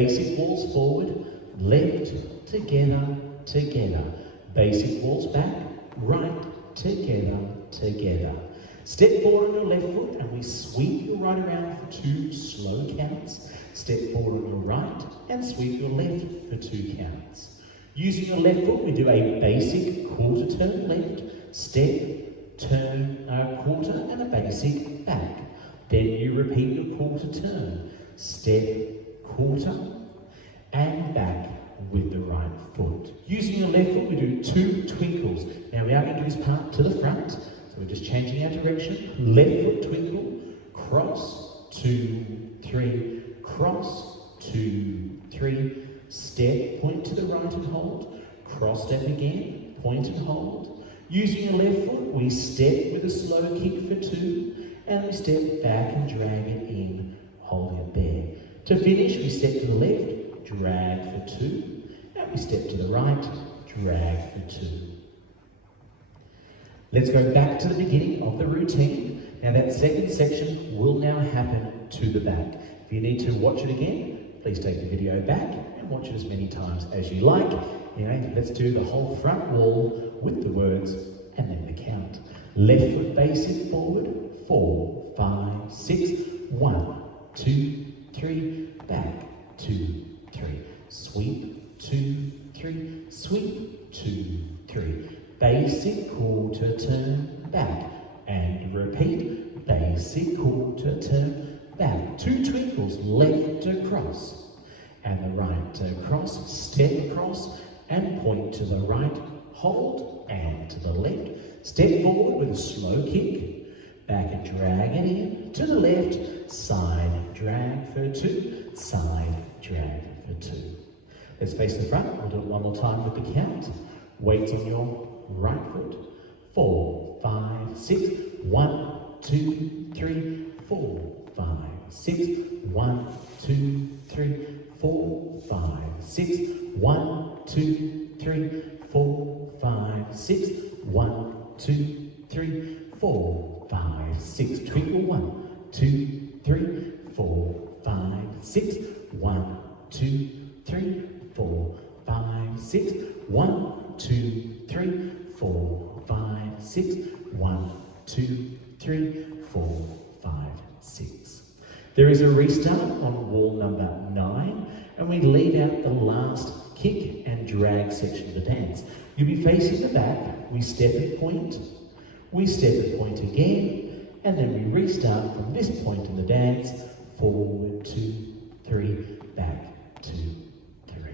Basic walls forward, left, together, together. Basic walls back, right, together, together. Step forward on your left foot and we sweep your right around for 2 slow counts. Step forward on your right and sweep your left for 2 counts. Using your left foot, we do a basic quarter turn left, step, turn, quarter and a basic back. Then you repeat your quarter turn, step, quarter and back with the right foot. Using your left foot, we do 2 twinkles. Now we are going to do this part to the front, so we're just changing our direction. Left foot twinkle, cross, 2, 3, cross, 2, 3, step, point to the right and hold, cross step again, point and hold. Using your left foot, we step with a slow kick for 2, and we step back and drag it in, holding it there. To finish, we step to the left, drag for 2, and we step to the right, drag for 2. Let's go back to the beginning of the routine. Now that second section will now happen to the back. If you need to watch it again, please take the video back and watch it as many times as you like. Anyway, let's do the whole front wall with the words and then the count. Left foot basic forward, 4, 5, 6, 1, 2, 3, back, 2, 3, sweep, 2, 3, sweep, 2, 3. Basic quarter turn back and repeat. Basic quarter turn back. 2 twinkles, left across and the right across. Step across and point to the right. Hold and to the left. Step forward with a slow kick. Back and drag it in. To the left. Side drag for 2. Side drag for 2. Let's face the front. We'll do it one more time with the count. Weights on your right foot. 4, 5, 6. 1, 2, 3, 4, 5, 6. 1, 2, 3, 4, 5, 6. 1, 2, 3, 4, 5, 6. 1, 2, 3, 4, 5, 6. Twinkle 1, 2, 3, 4, 5, 6. 1, 2, 3, 4, 5, 6. 1, 2, 3, 4, 5, 6. 1, 2, 3, 4, 5, 6. There is a restart on wall number 9, and we leave out the last kick and drag section of the dance. You'll be facing the back, we step and point, we step and point again, and then we restart from this point in the dance, forward, 2, 3, back, 2, 3.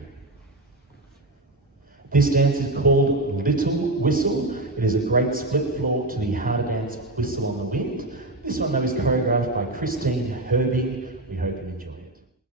This dance is called Little Whistle. It is a great split floor to the harder dance Whistle on the Wind. This one though is choreographed by Christine Herbig. We hope you enjoy.